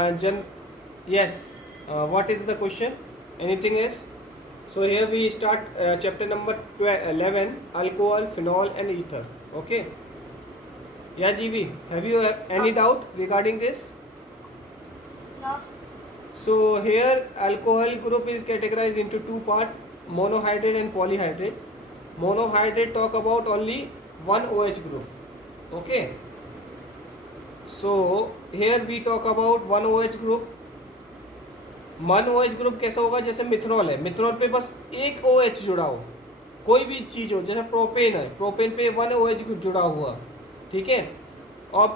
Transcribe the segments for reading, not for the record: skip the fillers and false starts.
Jan, yes. What is the question? Anything else? So here we start chapter number 11, alcohol, phenol, and ether. Okay. Yeah, GB. Have you any doubt regarding this? No. So here alcohol group is categorized into two parts: monohydrate and polyhydrate. Monohydrate talk about only one OH group. Okay. So here we talk about one OH group. One O H group कैसा होगा? जैसे methanol है, methanol पे बस एक O H जुड़ा हो, कोई भी चीज़ हो, जैसे प्रोपेन है, प्रोपेन पे वन ओ एच जुड़ा हुआ, ठीक है। और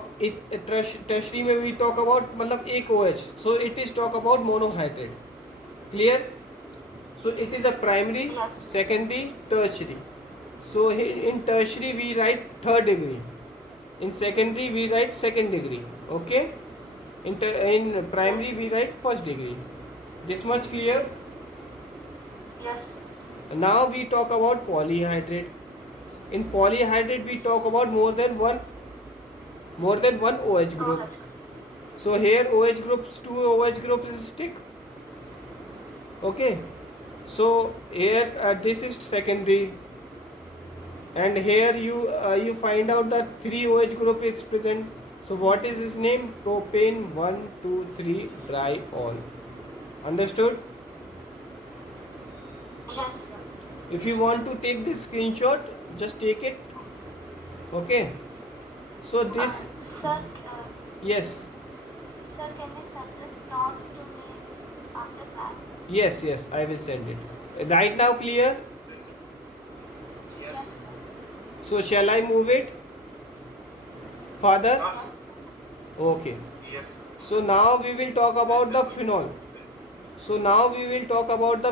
टर्शरी में भी टॉक अबाउट मतलब एक O H, so it is talk about monohydrate. Clear? So it is a primary, Yes. Secondary, tertiary. So in tertiary we write third degree, in secondary we write second degree, okay. in primary Yes. we write first degree. This much clear? Yes. Now we talk about polyhydrate. In polyhydrate we talk about more than one OH group. Knowledge. So here OH groups, two OH groups is stick. Okay. So here this is secondary, and here you find out that three OH group is present. So what is his name? Propane 1, 2, 3 diol. Understood? Yes. If you want to take this screenshot, just take it. Okay. So this, Sir, yes, sir, can you send this notes to me after class? yes, I will send it. Right now clear? Yes. So shall I move it, Father? Yes. Okay. So now we will talk about the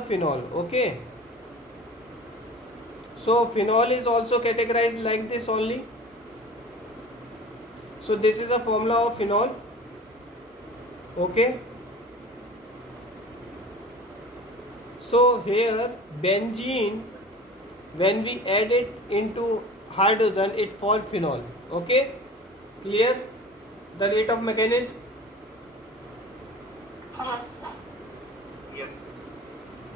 phenol. Okay. So phenol is also categorized like this only. So this is a formula of phenol. Okay. So here benzene, when we add it into hydrogen, it forms phenol. Okay. Clear? The rate of mechanism. Yes, sir.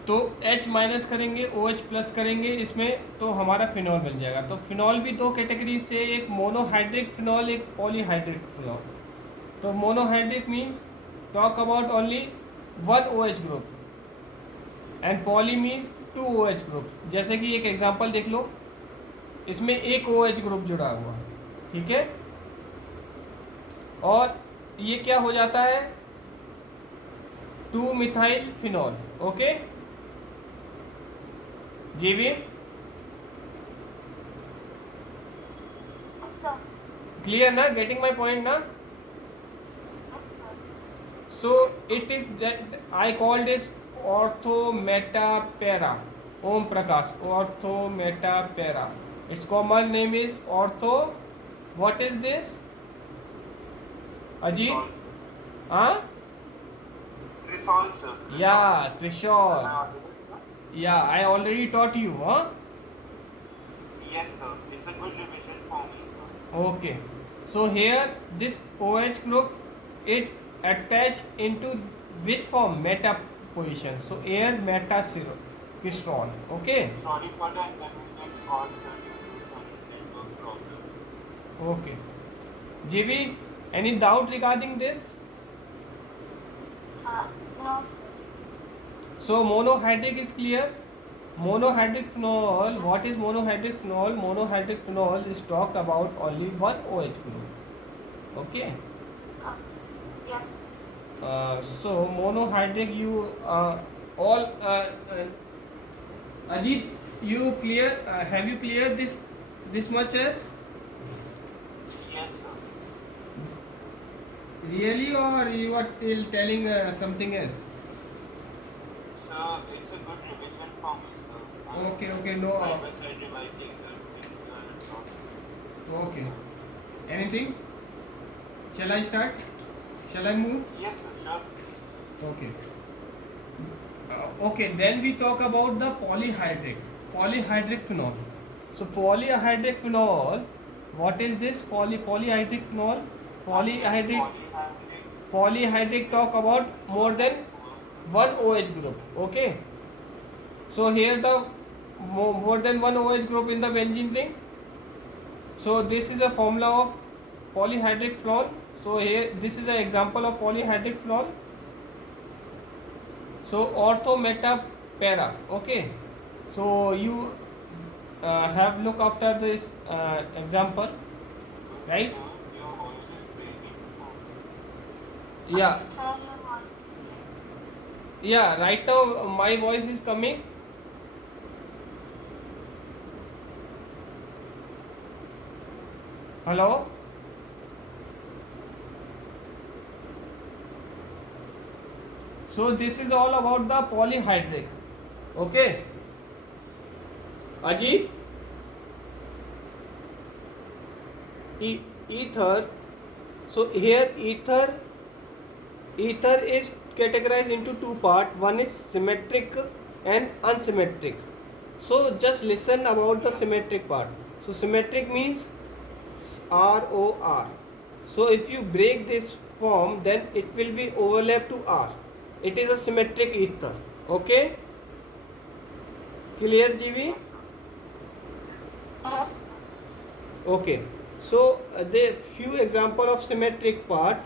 तो H minus करेंगे, OH plus करेंगे इसमें, तो हमारा phenol बन जाएगा। तो phenol भी दो कैटेगरी से, एक मोनोहाइड्रिक फिनॉल, एक पॉलीहाइड्रिक फिनॉल। तो monohydric means talk about only one OH group, and poly means two OH group. जैसे कि एक एग्जांपल देख लो, इसमें एक OH ग्रुप जुड़ा हुआ है, ठीक है, और ये क्या हो जाता है? 2 मिथाइल फिनॉल। ओके जीवी, Sir. क्लियर ना? गेटिंग माई पॉइंट ना? Yes, sir. So it is that I call this orthometapara. Om Prakash, orthometapara. Its common name is ortho. What is this? Ajit? Huh? Crisol, sir. Yeah, Trishol. Yeah, I already taught you, huh? Yes, sir. It's a good revision for me, sir. Okay. So here this OH group, it attached into which form? Meta position. So air meta crystol. Okay. Sorry for the inconvenience caused due to some network problem. Okay. GB, any doubt regarding this? No, sir. So monohydric is clear. Monohydric phenol. What is monohydric phenol? Monohydric phenol is talk about only one OH group. Okay. Yes. So monohydric, you all Ajit, you clear? Have you cleared this much as Yes, sir. really, or you are still telling something else? Sir, it's a good revision for me, sir. Okay, no. I was revising the things and Okay. Anything? Shall I start? Shall I move? Yes, sir. Sure. Okay. Okay, then we talk about the polyhydric phenol. So polyhydric phenol, what is this? Polyhydric phenol. Polyhydric. Polyhydric Polyhydric talk about more than one OH group. Okay. So here the more than one OH group in the benzene ring. So this is a formula of polyhydric phenol. So here this is an example of polyhydric phenol. So ortho meta para. Okay. So you have look after this example, right? Your voice is breaking. Yeah. Sir, your voice is clear. Yeah, right now my voice is coming. Hello? So this is all about the polyhydric. Okay. Ajit? Ether. So here ether is categorized into two parts. One is symmetric and unsymmetric. So just listen about the symmetric part. So symmetric means ROR. So if you break this form, then it will be overlap to R. It is a symmetric ether. Okay? Clear, GV? Yes. Okay. So the few example of symmetric part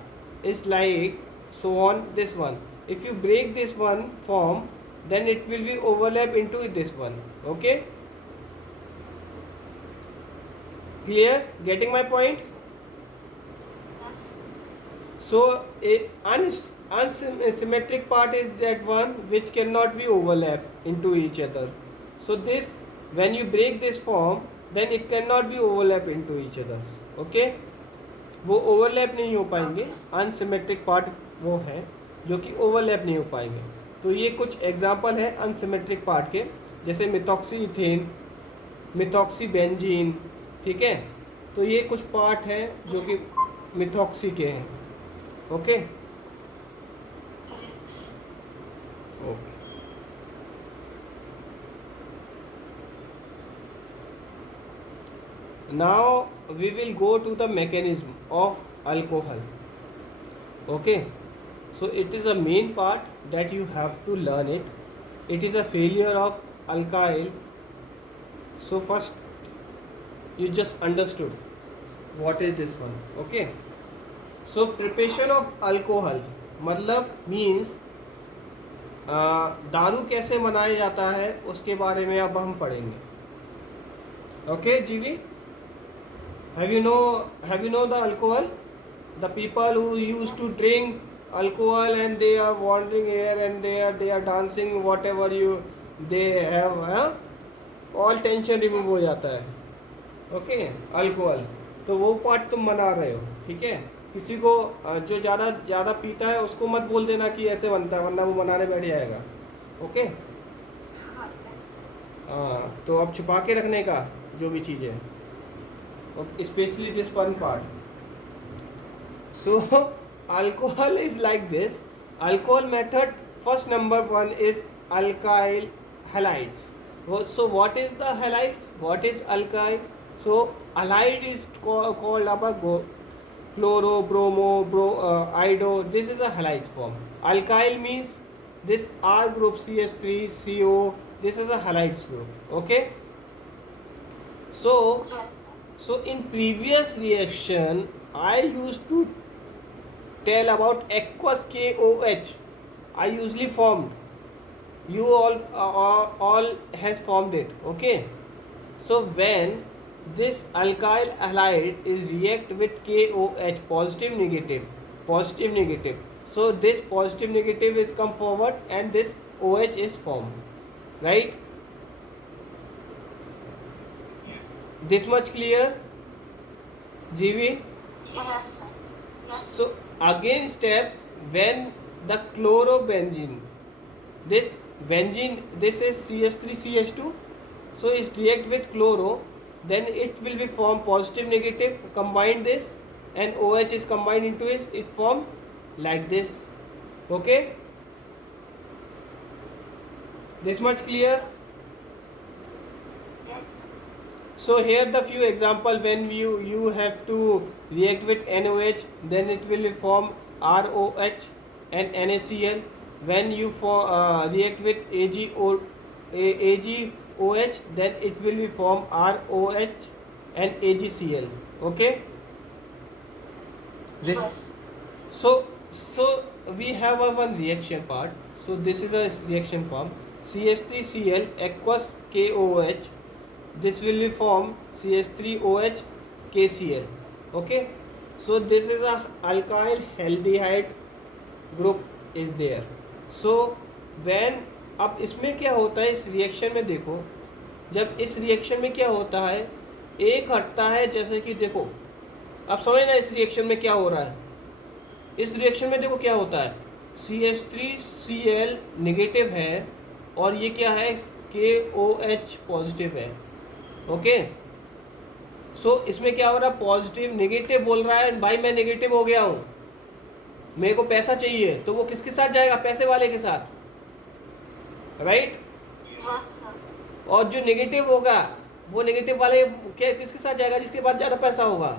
is like so on this one. If you break this one form, then it will be overlap into this one. Okay? Clear? Getting my point? Yes. So a unsymmetric part is that one which cannot be overlap into each other. So this, when you break this form, then it cannot be overlap into each other. Okay? वो overlap नहीं हो पाएंगे. Unsymmetric part वो है जो कि overlap नहीं हो पाएंगे. तो ये कुछ एग्जांपल है अनसिमेट्रिक पार्ट के, जैसे मिथॉक्सी इथेन, मिथॉक्सी बेंजीन. ठीक है, तो ये कुछ पार्ट हैं जो कि मिथॉक्सी के हैं. Okay. Yes. Okay. Now we will go to the mechanism of alcohol. Okay. So it is a main part that you have to learn it. It is a failure of alkyl. So first you just understood what is this one. Okay. So preparation of alcohol मतलब means दारू कैसे बनाया जाता है उसके बारे में अब हम पढ़ेंगे. Okay, जीवी? Have you know the alcohol? The people who used to drink alcohol and they are wandering here and they are dancing whatever they have, huh? All tension remove हो जाता है. Okay, alcohol. तो वो part तुम मना रहे हो, ठीक है. किसी को जो ज़्यादा पीता है उसको मत बोल देना कि ऐसे बनता है, वरना वो मनाने बैठ जाएगा. ओके. हाँ, तो अब छुपा के रखने का जो भी चीज़ है, especially this one part. So alcohol is like this. Alcohol method, first number one is alkyl halides. So what is the halides? What is alkyl? So halide is called about chloro, bromo, ido. This is a halide form. Alkyl means this R group CH3, CO. This is a halides group. Okay. So Yes. So in previous reaction, I used to tell about aqueous KOH. I usually formed. You all has formed it. Okay. So when this alkyl halide is react with KOH, positive negative. So this positive negative is come forward and this OH is formed. Right? This much clear, GV? Yes, sir. Yes. So again step, when the chlorobenzene, this benzene, this is CH3 CH2, so it react with chloro, then it will be form positive negative, combine this and OH is combined into it form like this. Okay, this much clear. Yes. So here the few example when you have to react with NOH, then it will form ROH and NaCl. When you react with AgOH, then it will be form ROH and AgCl. Okay. This, Yes. so we have a one reaction part. So this is a reaction form CH3Cl aqueous KOH. This will be form CH3OH KCl. Okay. So this is a alkyl haldehyde group is there. So when अब इसमें क्या होता है, इस reaction में देखो, जब इस रिएक्शन में क्या होता है, एक हटता है, जैसे कि देखो अब समझना इस रिएक्शन में क्या हो रहा है. इस रिएक्शन में देखो क्या होता है, CH3Cl नेगेटिव है और ये क्या है, KOH पॉजिटिव है. ओके. सो इसमें क्या हो रहा है, पॉजिटिव नेगेटिव बोल रहा है, भाई मैं नेगेटिव हो गया हूँ, मेरे को पैसा चाहिए, तो वो किसके साथ जाएगा, पैसे वाले के साथ, राइट. Yes, sir. और जो नेगेटिव होगा वो नेगेटिव वाले क्या किसके साथ जाएगा, जिसके पास ज़्यादा पैसा होगा.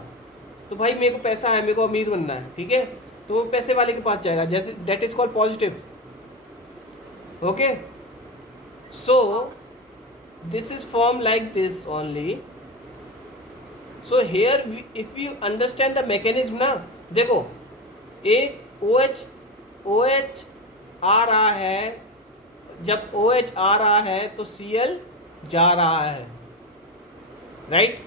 तो भाई मेरे को पैसा है, मेरे को अमीर बनना है, ठीक है, तो वो पैसे वाले के पास जाएगा, जैसे that is called positive. Okay. So this is form like this only. So here if you understand the mechanism ना, देखो एक OH आ रहा है, जब OH आ रहा है तो Cl जा रहा है, राइट.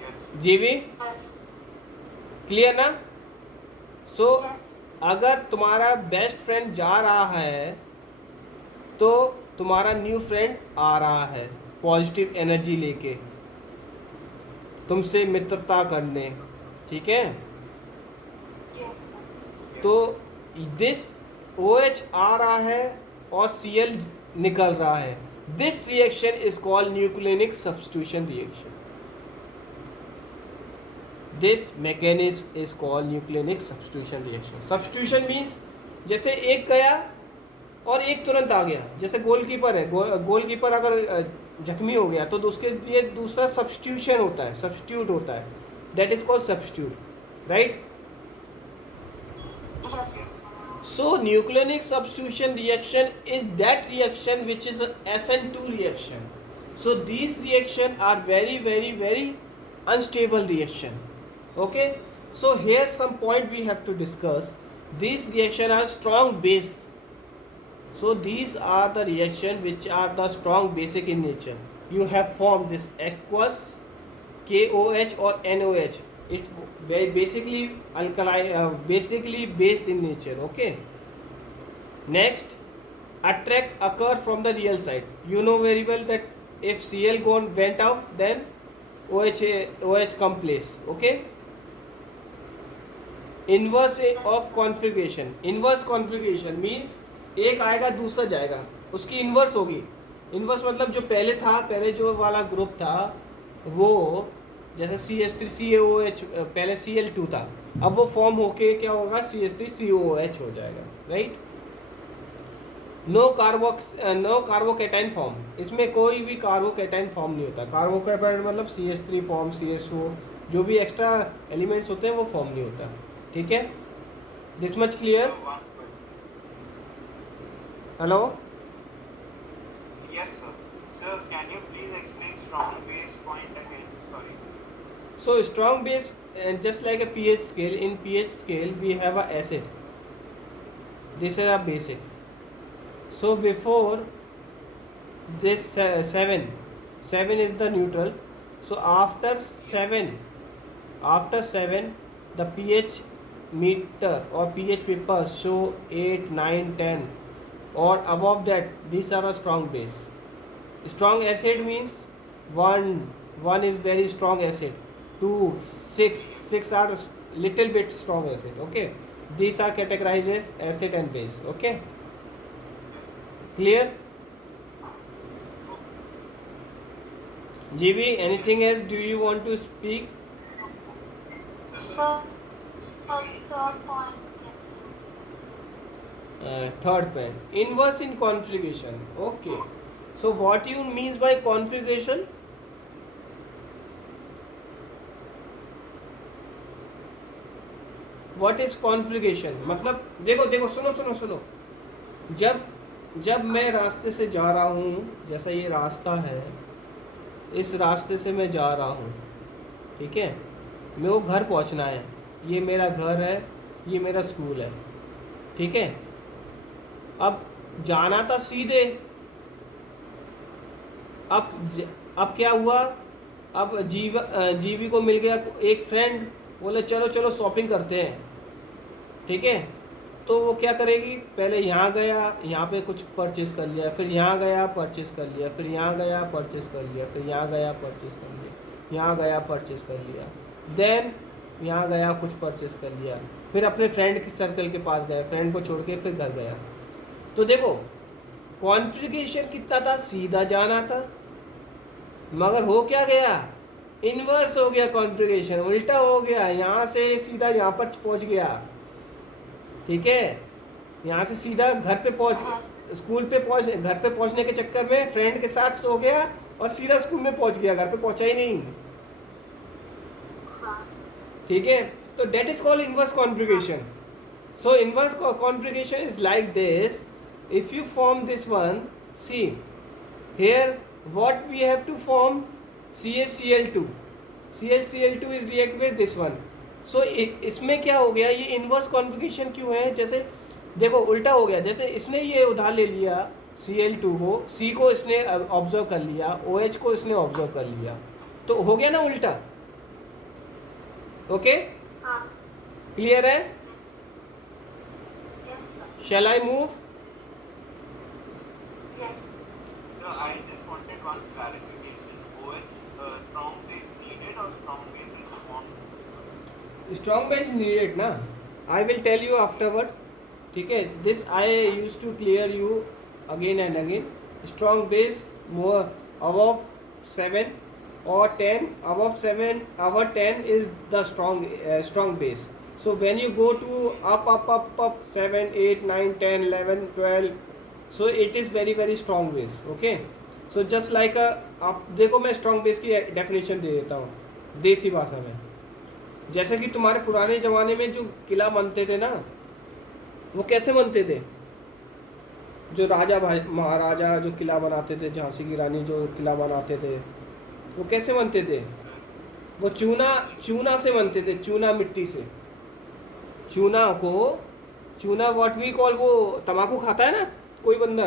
Yes. जीवी Yes. क्लियर ना. सो Yes. अगर तुम्हारा बेस्ट फ्रेंड जा रहा है तो तुम्हारा न्यू फ्रेंड आ रहा है पॉजिटिव एनर्जी लेके तुमसे मित्रता करने, ठीक है. Yes, sir. तो दिस OH आ रहा है और Cl निकल रहा है. This reaction is called nucleonic substitution reaction. This mechanism is called nucleonic substitution reaction. Substitution means जैसे एक गया और एक तुरंत आ गया, जैसे गोलकीपर है, गोलकीपर अगर जख्मी हो गया तो उसके लिए दूसरा सब्स्टिट्यूशन होता है, सब्स्टिट्यूट होता है, that is called substitute, right. Yes. So nucleonic substitution reaction is that reaction which is a SN2 reaction. So these reactions are very very very unstable reaction. Okay. So here some point we have to discuss. These reactions are strong base. So these are the reaction which are the strong basic in nature. You have formed this aqueous KOH or NOH. It's basically alkali, basically base in nature. Okay. Next, attract occur from the real side. You know very well that if Cl went out, then OH come place. Okay. Inverse of configuration. Inverse configuration means एक आएगा दूसरा जाएगा, उसकी inverse होगी. Inverse मतलब जो पहले था, पहले जो वाला ग्रुप था वो जैसे CH3CaOH पहले Cl2 था, अब वो फॉर्म होके क्या होगा, CH3COOH हो जाएगा, राइट. No carbocation form. इसमें कोई भी कार्बोकैटाइन फॉर्म नहीं होता. कार्बोकैटाइन मतलब CH3 फॉर्म, CHO, जो भी एक्स्ट्रा एलिमेंट्स होते हैं वो फॉर्म नहीं होता, ठीक है. This much clear. One question. Hello. Yes, sir. Sir, can you please explain strong base point again? Sorry. So strong base, and just like a pH scale, in pH scale we have a acid. This is a basic. So before this 7 is the neutral. So after 7 the pH meter or pH paper show 8, 9, 10 or above that, these are a strong base. Strong acid means 1 is very strong acid, 2, 6 are little bit strong acid. Okay. These are categorized as acid and base. Okay. Clear. GB, anything else do you want to speak? So, third point. Third point, inverse in configuration. Okay. So what you means by configuration? What is configuration मतलब देखो देखो सुनो सुनो सुनो, जब मैं रास्ते से जा रहा हूँ, जैसा ये रास्ता है, इस रास्ते से मैं जा रहा हूँ, ठीक है, मेरे को घर पहुँचना है, ये मेरा घर है, ये मेरा स्कूल है, ठीक है। अब जाना था सीधे, अब क्या हुआ, अब जीवी को मिल गया एक फ्रेंड, बोले चलो चलो शॉपिंग करते हैं, ठीक है। तो वो क्या करेगी, पहले यहाँ गया, यहाँ पे कुछ परचेस कर लिया, फिर यहाँ गया परचेस कर लिया, फिर यहाँ गया परचेस कर लिया, फिर यहाँ गया परचेस कर लिया, यहाँ गया परचेस कर लिया, देन यहाँ गया कुछ परचेस कर लिया, फिर अपने फ्रेंड के सर्कल के पास गया, फ्रेंड को छोड़ के फिर घर गया। तो देखो कॉन्फ़िगरेशन कितना था, सीधा जाना था, मगर हो क्या गया, इन्वर्स हो गया कॉन्फ़िगरेशन, उल्टा हो गया, यहाँ से सीधा यहाँ पर पहुँच गया, ठीक है। यहाँ से सीधा घर पे पहुँच, स्कूल पे पहुँच, घर पे पहुँचने के चक्कर में फ्रेंड के साथ सो गया और सीधा स्कूल में पहुँच गया, घर पे पहुँचा ही नहीं, ठीक है। तो that is called inverse configuration. So inverse configuration is like this, if you form this one, see here what we have to form, CaCl2 is react with this one। so इसमें क्या हो गया, ये इनवर्स कॉन्फ़िगरेशन क्यों है, जैसे देखो उल्टा हो गया, जैसे इसने ये उधार ले लिया Cl2 को, C को इसने ऑब्जर्व कर लिया, OH को इसने ऑब्जर्व कर लिया, तो हो गया ना उल्टा, ओके क्लियर है। Shall I move? So I just wanted one clarification. OH strong base needed or strong base is formed? Strong base needed ना, I will tell you afterward, ठीक है। This I use to clear you again and again. Strong base more above 7 or 10, above 7 above 10 is the strong base. So when you go to up 7 8 9 10 11 12, so it is very very strong base, okay। so just like a, आप देखो मैं strong base की definition दे देता हूँ देसी भाषा में। जैसे कि तुम्हारे पुराने ज़माने में जो किला बनते थे ना, वो कैसे बनते थे, जो राजा महाराजा जो किला बनाते थे, झांसी की रानी जो किला बनाते थे, वो कैसे बनते थे, वो चूना से बनते थे, चूना मिट्टी से, चूना व्हाट वी कॉल, वो तम्बाकू खाता है ना कोई बंदा,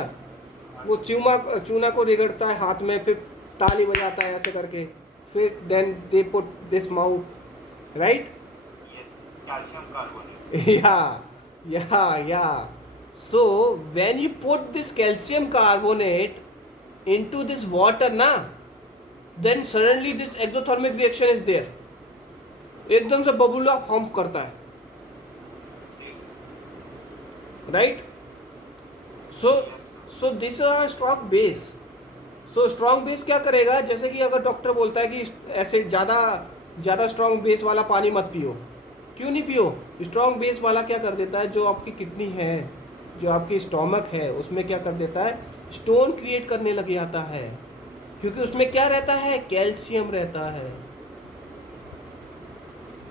वो चूना को रिगड़ता है हाथ में, फिर ताली बजाता है ऐसे करके, फिर then they put this mouth, right, Yes, calcium carbonate. yeah so when you put this calcium carbonate into this water na, then suddenly this exothermic reaction is there, एकदम से बबूला फॉर्म करता है, right. So this are strong base. So strong base क्या करेगा, जैसे कि अगर डॉक्टर बोलता है कि ऐसे ज़्यादा स्ट्रॉन्ग बेस वाला पानी मत पियो, क्यों नहीं पियो, स्ट्रॉन्ग बेस वाला क्या कर देता है, जो आपकी किडनी है, जो आपकी स्टोमक है, उसमें क्या कर देता है, स्टोन क्रिएट करने लग जाता है, क्योंकि उसमें क्या रहता है, कैल्शियम रहता है,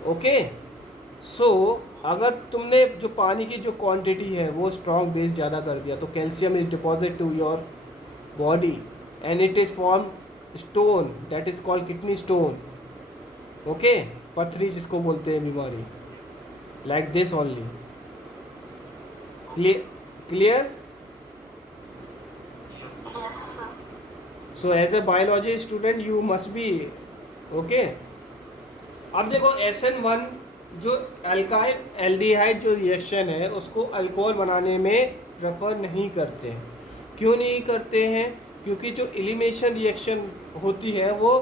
ओके। सो अगर तुमने जो पानी की जो क्वांटिटी है वो स्ट्रॉन्ग बेस ज़्यादा कर दिया, तो calcium is deposit to your body and it is form stone, that is called kidney stone, okay, पथरी जिसको बोलते हैं बीमारी, like this only, clear. Yes, sir. So as a biology student you must be okay. अब देखो SN1 जो alkyl aldehyde जो reaction है उसको अल्कोहल बनाने में प्रेफर नहीं करते हैं, क्यों नहीं करते हैं, क्योंकि जो एलिमिनेशन रिएक्शन होती है वो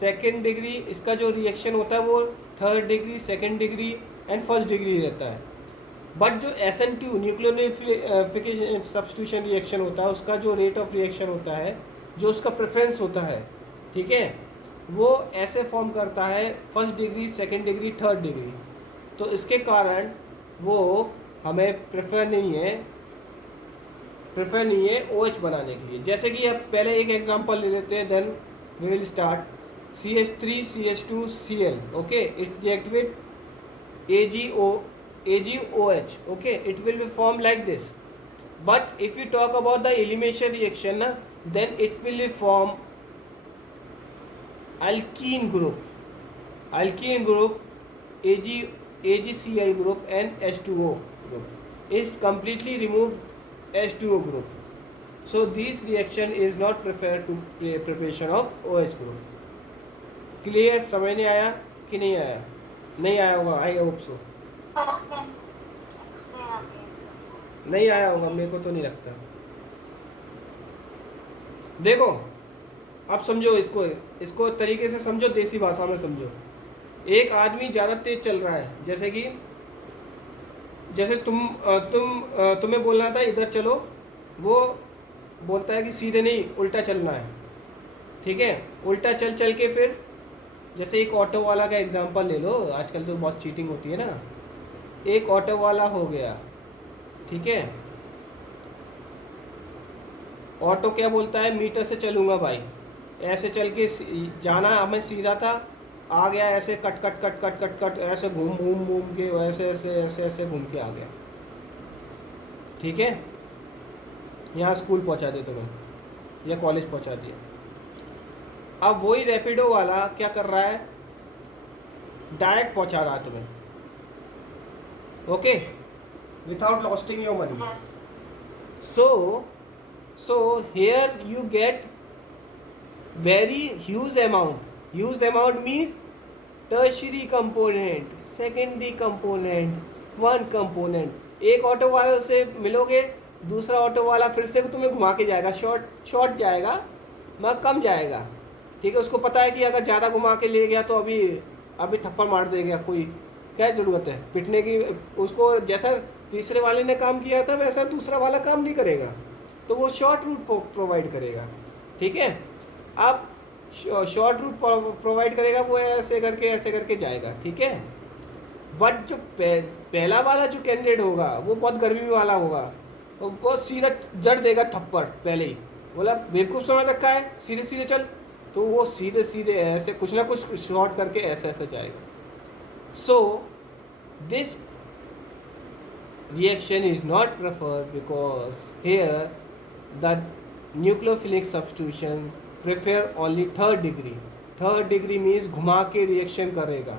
सेकेंड डिग्री, इसका जो रिएक्शन होता है वो third degree, second degree and first degree रहता है। बट जो SN2 न्यूक्लियोफिकेशन सब्स्टिट्यूशन रिएक्शन होता है, उसका जो रेट ऑफ रिएक्शन होता है, जो उसका प्रेफरेंस होता है, ठीक है, वो ऐसे फॉर्म करता है first degree, second degree, third degree. तो इसके कारण वो हमें प्रेफर नहीं है OH बनाने के लिए। जैसे कि अब पहले एक एग्जांपल ले लेते हैं, then we will start. CH3 CH2 Cl, okay, it's react with AgO AgOH. Okay, it will be formed like this. But if you talk about the elimination reaction na, then it will form alkene group. Alkene group AgCl group and H2O group is completely removed H2O group. So this reaction is not preferred to preparation of OH group. Clear समझ नहीं आया कि नहीं आया? नहीं आया होगा, I hope so. Sir, can explain again, sir. नहीं आया होगा, मेरे को तो नहीं लगता. देखो अब समझो इसको तरीके से समझो, देसी भाषा में समझो. एक आदमी ज़्यादा तेज चल रहा है, जैसे तुम्हें बोलना था इधर चलो, वो बोलता है कि सीधे नहीं उल्टा चलना है. ठीक है, उल्टा चल के फिर जैसे एक ऑटो वाला का एग्जांपल ले लो, आजकल तो बहुत चीटिंग होती है ना. एक ऑटो वाला हो गया, ठीक है, ऑटो क्या बोलता है, मीटर से चलूँगा भाई, ऐसे चल के जाना हमें सीधा था, आ गया ऐसे कट ऐसे घूम के ऐसे घूम के आ गया. ठीक है, यहाँ स्कूल पहुँचा दे तुम्हें या कॉलेज पहुँचा दिया. अब वही रैपिडो वाला क्या कर रहा है, डायरेक्ट पहुँचा रहा है तुम्हें. Okay, without losting your money. Yes. So here you get very huge amount. Huge amount means tertiary component, secondary component, one component. एक ऑटो वाले से मिलोगे, दूसरा ऑटो वाला फिर से तुम्हें घुमा के जाएगा, शॉर्ट जाएगा मगर कम जाएगा. ठीक है, उसको पता है कि अगर ज़्यादा घुमा के ले गया तो अभी थप्पड़ मार देगा कोई, क्या ज़रूरत है पिटने की. उसको जैसा तीसरे वाले ने काम किया था वैसा दूसरा वाला काम नहीं करेगा, तो वो शॉर्ट रूट प्रोवाइड करेगा. ठीक है, अब शॉर्ट रूट प्रोवाइड करेगा, वो ऐसे करके जाएगा. ठीक है, बट जो पहला वाला जो कैंडिडेट होगा वो बहुत गर्मी वाला होगा, वो सीधा जड़ देगा थप्पड़ पहले ही, बोला बेवकूफ़ समझ रखा है, सीधे चल, तो वो सीधे ऐसे कुछ ना कुछ शॉर्ट करके ऐसे जाएगा. So this reaction is not preferred because here the nucleophilic substitution prefer only third degree. Third degree means घुमा के रिएक्शन करेगा,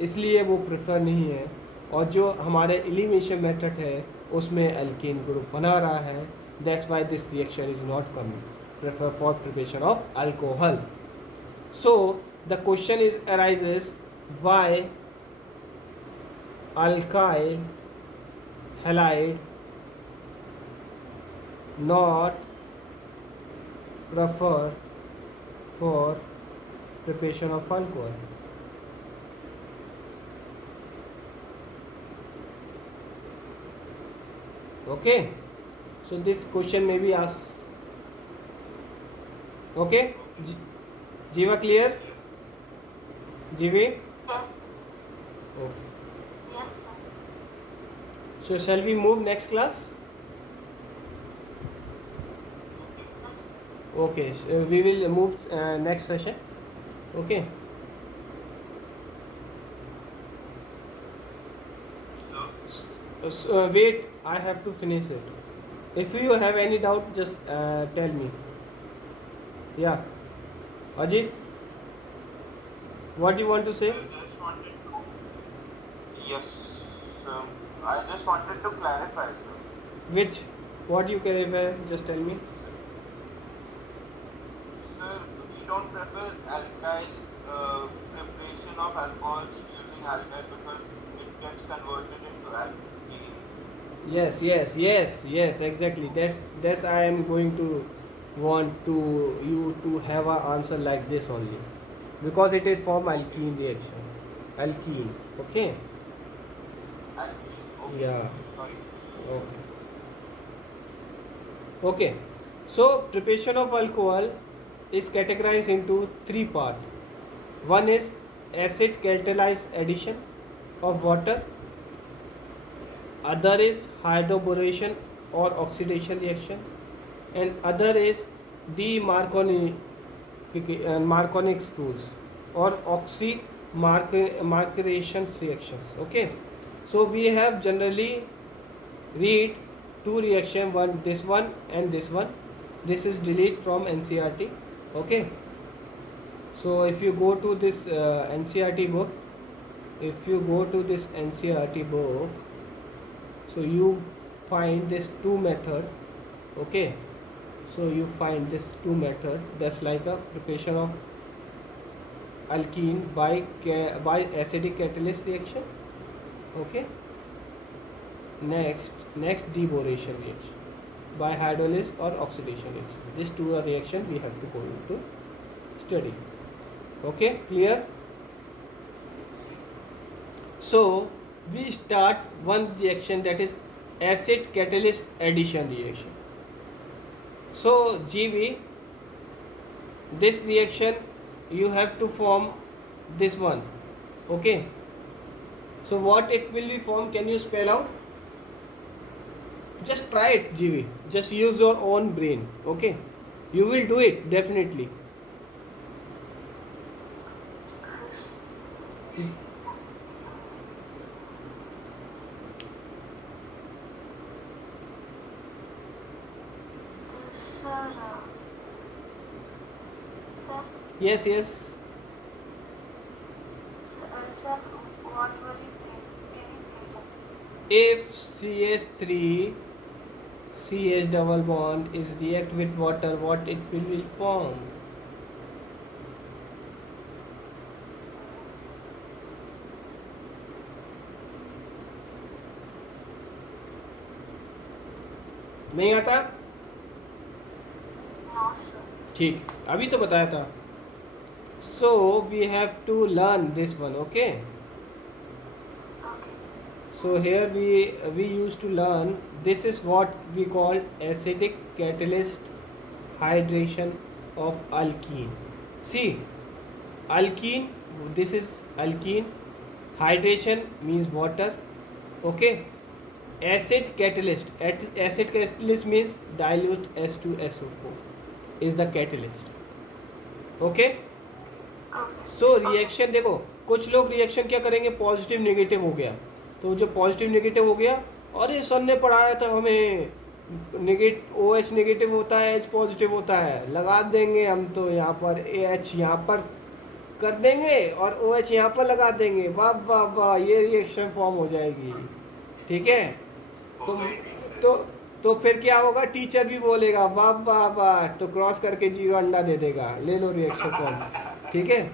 इसलिए वो प्रेफर नहीं है. और जो हमारे एलिमिनेशन मेथड है उसमें एल्कीन ग्रुप बना रहा है. That's why this reaction is not coming prefer for preparation of alcohol. So the question is arises, why alkyl halide not preferred for preparation of alcohol? Okay, so this question may be asked. Okay, Jiva clear? Jivi? Yes. Okay. Yes, sir. So shall we move next class? Yes. Okay, so we will move next session. Okay. So, wait, I have to finish it. If you have any doubt, just tell me. Yeah, Ajit, what do you want to say? Just wanted to, yes, I just wanted to clarify, sir. What you clarify? Just tell me. Sir, we don't prefer alkyl preparation of alcohols using alkyl because it gets converted into alkene. Yes, exactly. That's I am going to want to you to have an answer like this only, because it is from alkene reactions. Alkene, okay? Alkene, okay. Yeah. Sorry. Okay. So preparation of alcohol is categorized into three parts. One is acid catalyzed addition of water. Other is hydroboration or oxidation reaction, and other is Marconic tools or oxymarcation reactions. Okay, So we have generally read two reaction, one this one and this one. This is delete from NCERT. Okay, so if you go to this NCERT book, so you find this two method. Okay, so you find this two method, that's like a preparation of alkene by acidic catalyst reaction. Okay, next deboration reaction by hydrolysis or oxidation reaction. These two are reaction we have to go into study. Okay, clear? So we start one reaction, that is acid catalyst addition reaction. So GV, this reaction you have to form this one. Okay, so what it will be formed, can you spell out? Just try it, GV, just use your own brain. Okay, you will do it definitely. Sir, Yes, sir, what were you saying? Can you say that? if CH3 CH double bond is react with water, what it will form? नहीं आता? No, sir. ठीक, अभी तो बताया था. So we have to learn this one. Okay, Okay, sir. so here we used to learn, this is what we call acidic catalyst hydration of alkene. See, alkene, this is alkene, hydration means water. Okay, acid catalyst means dilute H2SO4 is the catalyst. Okay, Okay. So reaction देखो, कुछ लोग reaction क्या करेंगे, positive negative हो गया, तो जो positive negative हो गया, अरे सर ने पढ़ाया था हमें OH नेगेटिव होता है, H पॉजिटिव होता है, लगा देंगे हम तो यहाँ पर AH यहाँ पर कर देंगे और OH यहाँ पर लगा देंगे, वाह वाह वाह, ये रिएक्शन फॉर्म हो जाएगी. ठीक है, तो फिर क्या होगा, टीचर भी बोलेगा वाह वाह वाह, तो क्रॉस करके 0 अंडा दे देगा, ले लो रिएक्शन फॉर्म. ठीक है,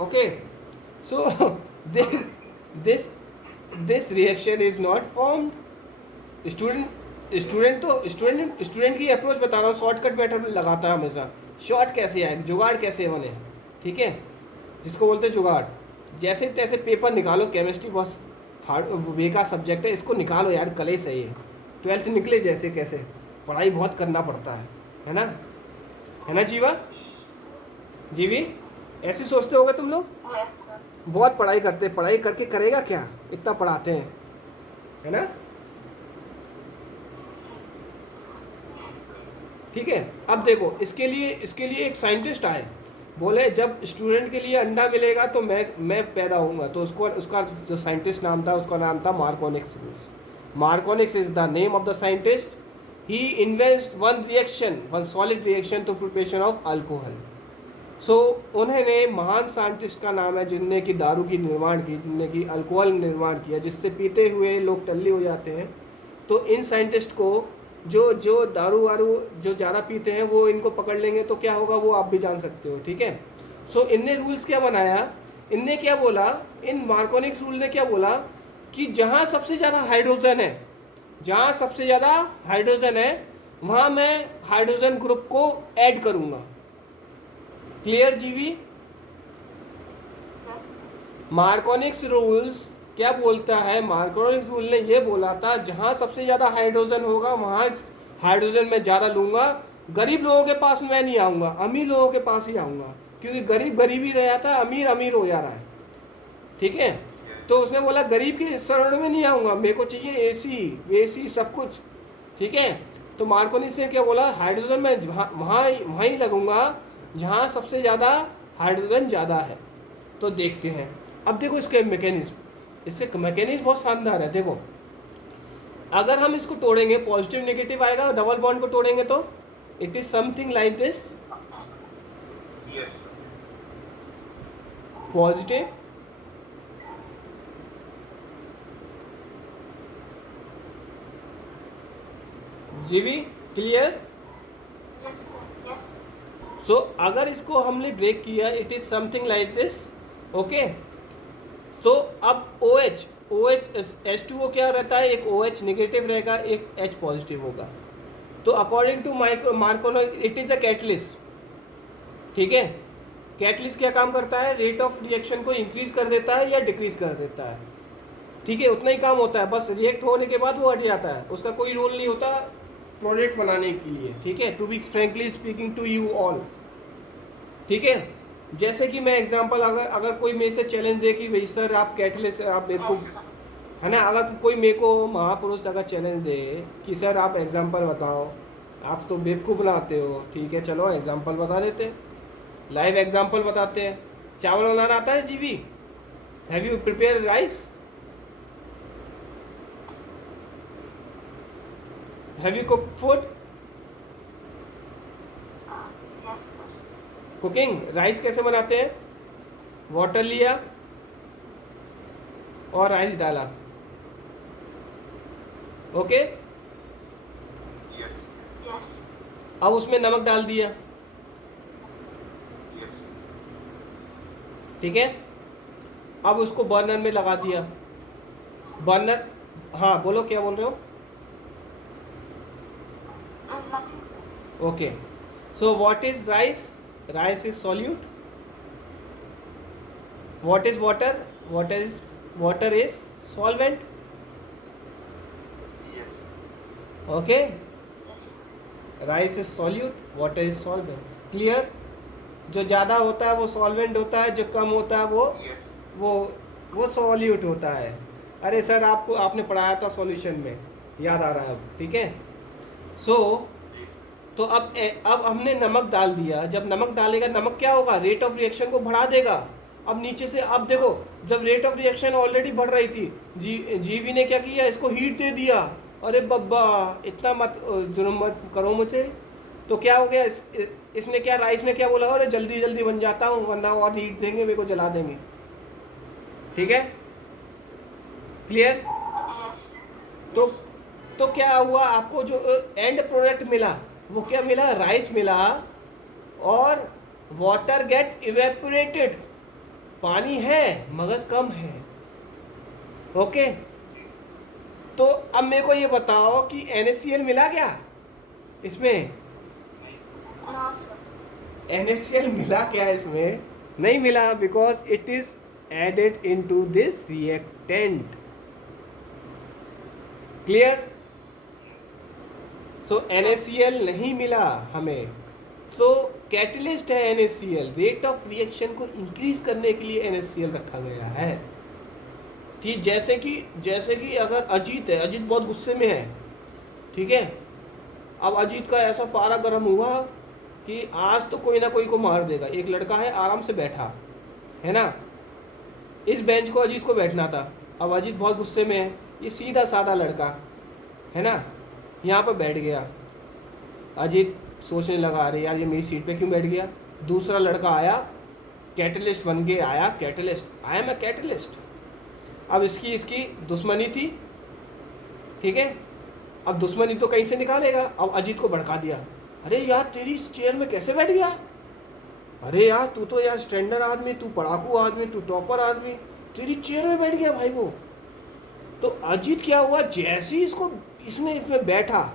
okay. So this reaction is not formed. Student की अप्रोच बता रहा हूँ, शॉर्टकट मेथड लगाता है हमेशा. शॉर्ट कैसे आए, जुगाड़ कैसे बने. ठीक है, जिसको बोलते हैं जुगाड़. जैसे तैसे पेपर निकालो, केमिस्ट्री बहुत हार्ड बेकार सब्जेक्ट है, इसको निकालो यार, कले सही है. 12th निकले जैसे कैसे, पढ़ाई बहुत करना पड़ता है ना, है ना जीवी, ऐसे सोचते होगे तुम लोग. Yes, sir. बहुत पढ़ाई करते, पढ़ाई करके करेगा क्या, इतना पढ़ाते हैं, है ना. ठीक है, अब देखो, इसके लिए एक साइंटिस्ट आए, बोले जब स्टूडेंट के लिए अंडा मिलेगा तो मैं पैदा होऊंगा. तो उसका जो साइंटिस्ट नाम था, उसका नाम था Markovnikov. Markovnikov is the name of the scientist. He invents one solid reaction to preparation of alcohol. So उन्होंने महान साइंटिस्ट का नाम है जिनने की दारू की निर्माण की, जिनने की अल्कोहल निर्माण किया, जिससे पीते हुए लोग टल्ली हो जाते हैं. तो इन साइंटिस्ट को जो दारू वारू जो ज़्यादा पीते हैं वो इनको पकड़ लेंगे तो क्या होगा, वो आप भी जान सकते हो. ठीक है, सो इनने रूल्स क्या बनाया, इनने क्या बोला, इन मार्कोनिक्स रूल ने क्या बोला कि जहाँ सबसे ज़्यादा हाइड्रोजन है वहाँ मैं हाइड्रोजन ग्रुप को ऐड करूँगा. क्लियर जीवी. Yes, sir. मार्कोनिक्स रूल्स क्या बोलता है, मार्कोनिक्स रूल ने ये बोला था जहाँ सबसे ज़्यादा हाइड्रोजन होगा वहाँ हाइड्रोजन मैं ज़्यादा लूँगा. गरीब लोगों के पास मैं नहीं आऊँगा, अमीर लोगों के पास ही आऊँगा, क्योंकि गरीब ही रह जाता है, अमीर हो जा रहा है. ठीक है, तो उसने बोला गरीब के शरण में नहीं आऊँगा, मेरे को चाहिए AC सब कुछ. ठीक है, तो मार्कोनिक्स ने क्या बोला, हाइड्रोजन मैं वहाँ ही लगूँगा जहाँ सबसे ज़्यादा हाइड्रोजन ज़्यादा है. तो देखते हैं, अब देखो इसके मैकेनिज्म. इससे मैकेनिज्म बहुत शानदार है। देखो अगर हम इसको तोड़ेंगे पॉजिटिव नेगेटिव आएगा, डबल बॉन्ड को तोड़ेंगे तो it is something like this, Yes. Positive जीवी, clear? Yes, sir. Yes. So अगर इसको हमने ब्रेक किया it is something like this, okay. So अब OH H2O क्या रहता है, एक OH नेगेटिव रहेगा, एक H पॉजिटिव होगा। तो according to Markovnikov it is a catalyst, ठीक है। कैटलिस्ट क्या काम करता है, रेट ऑफ रिएक्शन को इंक्रीज कर देता है या डिक्रीज कर देता है, ठीक है, उतना ही काम होता है। बस रिएक्ट होने के बाद वो हट जाता है, उसका कोई रोल नहीं होता प्रोडक्ट बनाने के लिए, ठीक है। To be frankly speaking to you all, ठीक है। जैसे कि मैं एग्जांपल अगर कोई मेरे से चैलेंज दे कि भाई सर आप कैटलिस्ट आप मेरे को, Yes, sir. है ना, अगर कोई मेरे को महापुरुष अगर चैलेंज दे कि सर आप एग्जांपल बताओ, आप तो बेवकूफ़ बनाते हो, ठीक है, चलो एग्जांपल बता देते हैं, लाइव एग्जांपल बताते हैं। चावल बनाना आता है जीवी? Have you prepare rice? Have you cook food? Yes, sir. Cooking rice कैसे बनाते हैं? वाटर लिया और राइस डाला, ओके। Yes. Yes. अब उसमें नमक डाल दिया, Yes. ठीक है। अब उसको बर्नर में लगा दिया, बर्नर, हाँ बोलो क्या बोल रहे हो? Nothing, sir. Okay, so what is rice? Rice is solute. What is water? Water is solvent, Yes. Okay. Yes. Rice is solute, water is solvent, clear? जो ज़्यादा होता है वो सॉल्वेंट होता है, जो कम होता है Yes. वो सॉल्यूट होता है। अरे सर आपने पढ़ाया था सॉल्यूशन में, याद आ रहा है अब, ठीक है। सो Yes. तो अब हमने नमक डाल दिया, जब नमक डालेगा नमक क्या होगा, रेट ऑफ रिएक्शन को बढ़ा देगा। अब नीचे से अब देखो, जब रेट ऑफ रिएक्शन ऑलरेडी बढ़ रही थी, जीवी ने क्या किया, इसको हीट दे दिया। अरे बब्बा इतना मत जुर्म मत करो मुझे। तो क्या हो गया, इसने क्या, राइस ने क्या बोला, अरे जल्दी जल्दी बन जाता हूँ वरना और हीट देंगे मेरे को, जला देंगे, ठीक है, क्लियर? Yes. तो तो क्या हुआ, आपको जो एंड प्रोडक्ट मिला वो क्या मिला, राइस मिला और वाटर गेट इवेपोरेटेड, पानी है मगर कम है, ओके। तो अब मेरे को ये बताओ कि NaCl मिला क्या इसमें? No, sir. NaCl मिला क्या इसमें? नहीं मिला, because it is added into this reactant, clear? So NaCl नहीं मिला हमें, तो कैटलिस्ट है NaCl, रेट ऑफ रिएक्शन को इंक्रीज करने के लिए NaCl रखा गया है, ठीक। जैसे कि अगर अजीत है, अजीत बहुत गुस्से में है, ठीक है। अब अजीत का ऐसा पारा गर्म हुआ कि आज तो कोई ना कोई को मार देगा। एक लड़का है आराम से बैठा है ना, इस बेंच को अजीत को बैठना था, अब अजीत बहुत गुस्से में है, ये सीधा साधा लड़का है ना, यहाँ पर बैठ गया। अजीत सोचने लगा, अरे यार ये मेरी सीट पे क्यों बैठ गया। दूसरा लड़का आया, कैटलिस्ट बन के आया, catalyst, I am a catalyst. अब इसकी दुश्मनी थी, ठीक है। अब दुश्मनी तो कहीं से निकालेगा। अब अजीत को भड़का दिया, अरे यार तेरी इस चेयर में कैसे बैठ गया, अरे यार तू तो यार स्टैंडर्ड आदमी, तू पढ़ाकू आदमी, तू टॉपर आदमी, तेरी चेयर में बैठ गया भाई वो। तो अजीत क्या हुआ, जैसे ही इसने इसमें बैठा,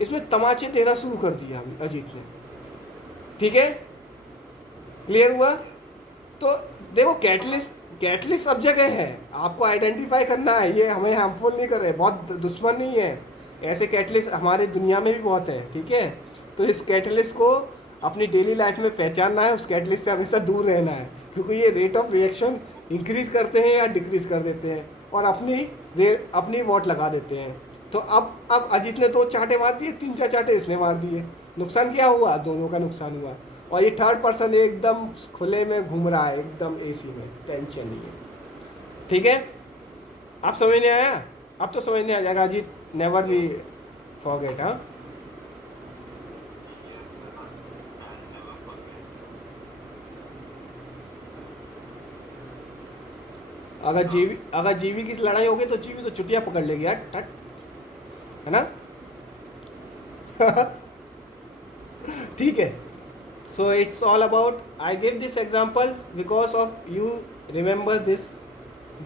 इसमें तमाचे देना शुरू कर दिया अजीत ने, ठीक है, क्लियर हुआ? तो देखो कैटलिस्ट सब जगह है, आपको आइडेंटिफाई करना है, ये हमें हार्मफुल नहीं कर रहे, बहुत दुश्मन नहीं है, ऐसे कैटलिस्ट हमारे दुनिया में भी बहुत है, ठीक है। तो इस कैटलिस्ट को अपनी डेली लाइफ में पहचानना है, उस कैटलिस्ट से हमेशा दूर रहना है, क्योंकि ये रेट ऑफ रिएक्शन इंक्रीज़ करते हैं या डिक्रीज़ कर देते हैं और अपनी वोट लगा देते हैं। तो अब अजीत ने 2 चांटे मार दिए, 3-4 चांटे इसने मार दिए, नुकसान क्या हुआ, दोनों का नुकसान हुआ। और ये थर्ड पर्सन एकदम खुले में घूम रहा है, एकदम AC में, टेंशन नहीं है, ठीक है। आप समझ नहीं आया? अब तो समझ नहीं आ जाएगा अजीत, नेवर बी फॉरगेट। हाँ, Yes, sir. I'll never forget. अगर जीवी की लड़ाई होगी तो जीवी तो चुटिया पकड़ लेगी यार, टट, है ना? ठीक है। So it's all about, I give this example because of you remember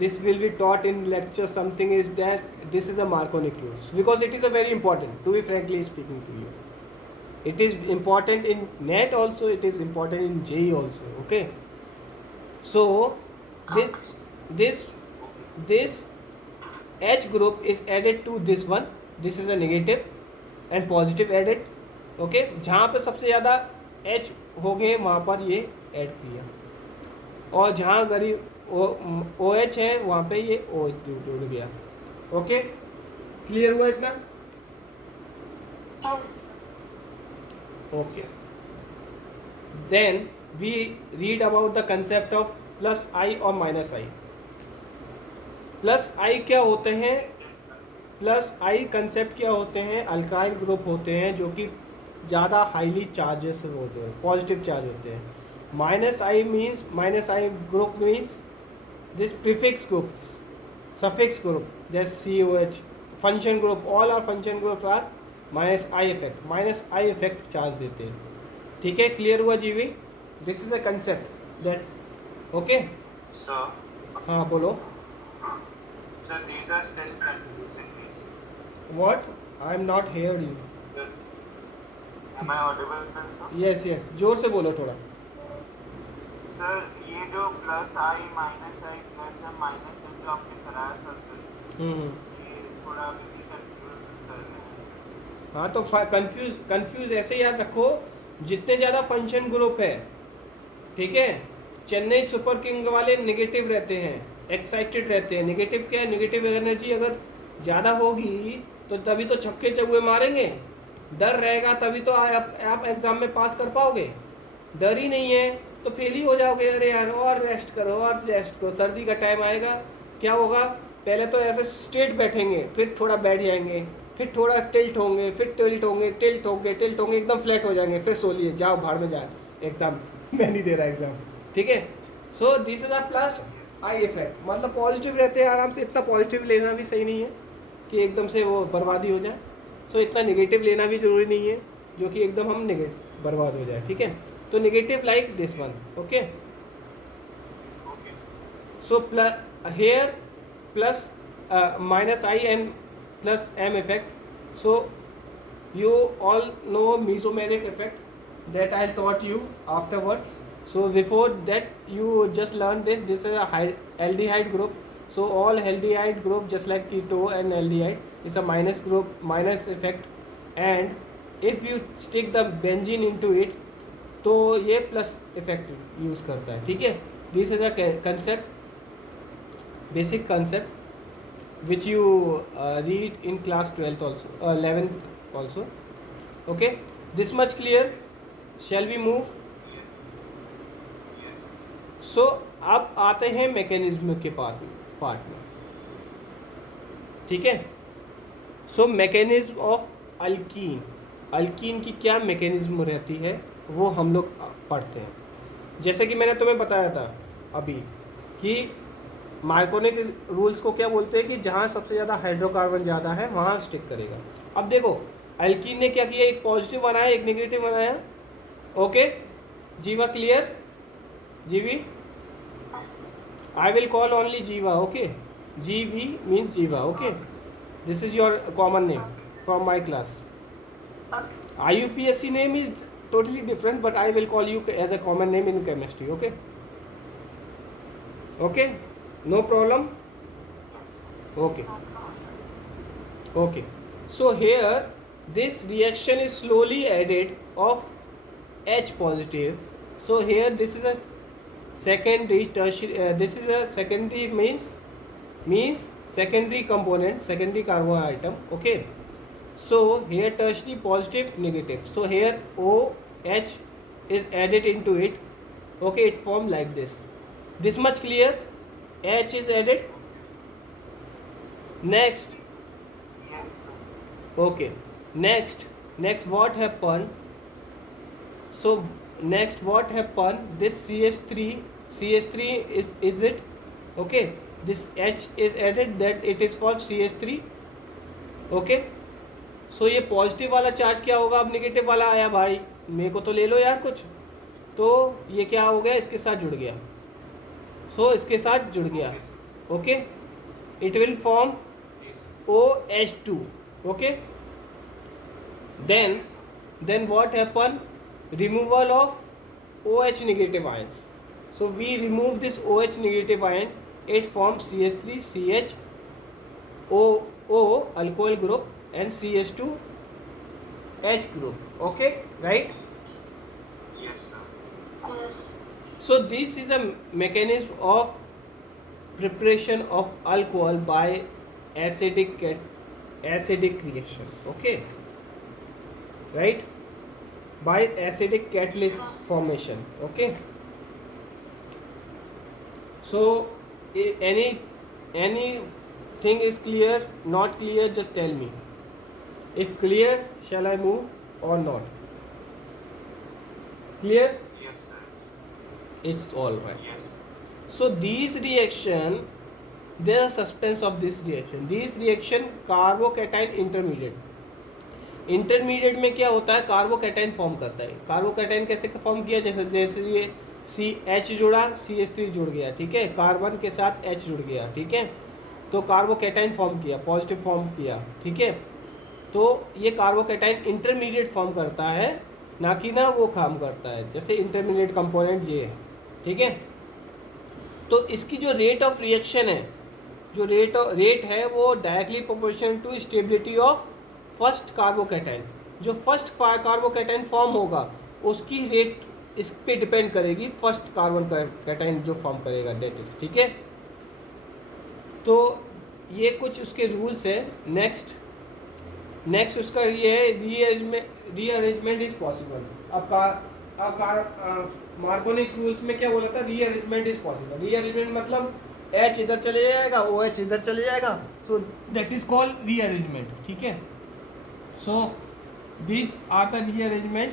this will be taught in lecture. Something is that this is a Marconic rules because it is a very important, to be frankly speaking to you, it is important in net also, it is important in JEE also. Okay, so this this H group is added to this one. This is a negative and positive added. Okay, जहाँ पे सबसे ज़्यादा H हो गए वहाँ पर ये add किया, और जहाँ गरीब ओ एच है वहाँ पे ये ओ एच जुड़ गया। ओके, क्लियर हुआ इतना? Yes. Okay, then we read about the concept of plus I और माइनस आई। प्लस आई क्या होते हैं? प्लस आई कंसेप्ट क्या होते हैं? अल्काइल ग्रुप होते हैं जो कि ज़्यादा हाईली चार्जेस होते हैं, पॉजिटिव चार्ज होते हैं। Minus I means, minus I group means this prefix group, suffix group, just COH, function group, all our function groups are minus I effect, minus I effect charge देते हैं। ठीक है, clear हुआ जीवी? This is a concept that, okay. Sir, हाँ बोलो। sir, these are still confusing me. What? I am not here you. Sir, am I audible, sir? Yes yes, जोर से बोलो थोड़ा। सर ये जो प्लस आई माइनस आई प्लस है माइनस है जो आपने कराया था सर, ये थोड़ा अभी भी कंफ्यूज कर रहे हैं। हाँ तो कंफ्यूज ऐसे याद रखो, जितने ज़्यादा फंक्शन ग्रुप है, ठीक है, चेन्नई सुपर किंग वाले नेगेटिव रहते हैं, एक्साइटेड रहते हैं। नेगेटिव क्या है? नेगेटिव एनर्जी अगर ज़्यादा होगी तो तभी तो छक्के चौके मारेंगे, डर रहेगा तभी तो आप एग्ज़ाम में पास कर पाओगे। डर ही नहीं है तो फेल ही हो जाओगे। अरे यार और रेस्ट करो, और रेस्ट करो, सर्दी का टाइम आएगा क्या होगा? पहले तो ऐसे स्ट्रेट बैठेंगे, फिर थोड़ा बैठ जाएंगे, फिर थोड़ा टिल्ट होंगे, फिर टिल्ट होंगे, टिल्ट होंगे, एकदम फ्लैट हो जाएंगे, फिर सो लिए, जाओ भाड़ में जाए एग्ज़ाम, मैं नहीं दे रहा एग्ज़ाम। ठीक है, so this is a plus I effect, मतलब पॉजिटिव रहते हैं आराम से। इतना पॉजिटिव लेना भी सही नहीं है कि एकदम से वो बर्बादी हो जाए। सो इतना नेगेटिव लेना भी ज़रूरी नहीं है जो कि एकदम हम नेगेटिव बर्बाद हो जाए। ठीक है, तो negative like this one. Okay, so here plus minus I and plus M effect. So you all know mesomeric effect that I taught you afterwards. So before that you just learn this. This is a aldehyde group. So all aldehyde group just like keto and aldehyde is a minus group, minus effect. And if you stick the benzene into it, तो ये plus effect use करता है। ठीक है, this is a concept, basic concept which you read in class 12th also, 11th also. Okay, this much clear? Shall we move? So अब आते हैं mechanism के पार्ट में। ठीक है, so mechanism of alkene, alkene की क्या मैकेनिज्म रहती है वो हम लोग पढ़ते हैं। जैसे कि मैंने तुम्हें बताया था अभी कि मार्कोनिक रूल्स को क्या बोलते हैं कि जहाँ सबसे ज़्यादा हाइड्रोकार्बन ज़्यादा है वहाँ स्टिक करेगा। अब देखो अल्कीन ने क्या किया, एक पॉजिटिव बनाया, एक नेगेटिव बनाया। ओके जीवा, क्लियर? जीवी, आई विल कॉल ओनली जीवा। ओके, जीवी मीन्स जीवा। Okay, this is your common name from my class. IUPSC name is totally different, but I will call you as a common name in chemistry. Okay, okay, no problem. Okay, okay, so here this reaction is slowly added of H positive. So here this is a secondary tertiary, this is a secondary means secondary component, secondary carbon atom. Okay, so here tertiary positive, negative. So here OH is added into it. Okay, it formed like this. This much clear? H is added. next Yes, sir. okay, next what happened? So next what happened, this CH3 is it okay, this H is added, that it is for CH3 okay. सो ये positive वाला charge क्या होगा, अब negative वाला आया भाई, मेरे को तो ले लो यार कुछ, तो ये क्या हो गया, इसके साथ जुड़ गया, सो इसके साथ जुड़ गया okay, it will form OH2 okay. Then what happen, removal of OH negative ions. So we remove this OH negative ion, it forms CH3 CH O alcohol group and CH2 H group okay, right? Yes, sir. Yes. So this is a mechanism of preparation of alcohol by acidic reaction okay, right, by acidic catalyst formation okay. So anything is clear, not clear, just tell me. If clear, shall I move or not? Clear? Yes, sir. It's all right. Yes. So these reaction, there is suspense of this reaction. These reaction carbocation intermediate में क्या होता है, carbocation form करता है. Carbocation कैसे form किया, जैसे ये CH जुड़ा, CH3 जुड़ गया ठीक है, कार्बन के साथ H जुड़ गया ठीक है, तो कार्बोकैटाइन फॉर्म किया, पॉजिटिव फॉर्म किया ठीक है. तो ये कार्बोकैटाइन इंटरमीडिएट फॉर्म करता है, ना कि ना वो काम करता है, जैसे इंटरमीडिएट कंपोनेंट ये है ठीक है. तो इसकी जो रेट ऑफ रिएक्शन है, जो रेट है वो directly proportional to stability of first carbocation. जो फर्स्ट कार्बोकैटाइन फॉर्म होगा उसकी रेट इस पे डिपेंड करेगी, फर्स्ट कार्बन कैटाइन जो फॉर्म करेगा डेट इज ठीक है. तो ये कुछ उसके रूल्स है. नेक्स्ट उसका ये है, रीअरेंजमेंट इज पॉसिबल. अब मार्कोनिक्स रूल्स में क्या बोला था, रीअरेंजमेंट इज पॉसिबल. रीअरेंजमेंट मतलब H इधर चले जाएगा, OH इधर चले जाएगा, so that is called rearrangement ठीक है. So this are the rearrangement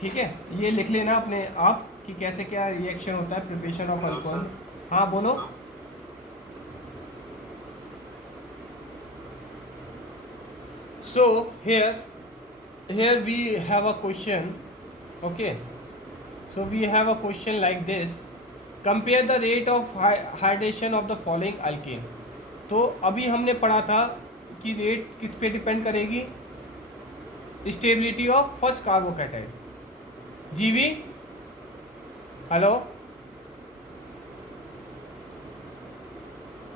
ठीक है. ये लिख लेना अपने आप कि कैसे क्या रिएक्शन होता है प्रिपरेशन ऑफ अल्कोहल. हाँ बोलो. So here we have a question okay. So we have a question like this, compare the rate of hydration of the following alkane. तो अभी हमने पढ़ा था कि रेट किस पे डिपेंड करेगी, स्टेबिलिटी ऑफ फर्स्ट कार्बोकैटाइन. जीवी हेलो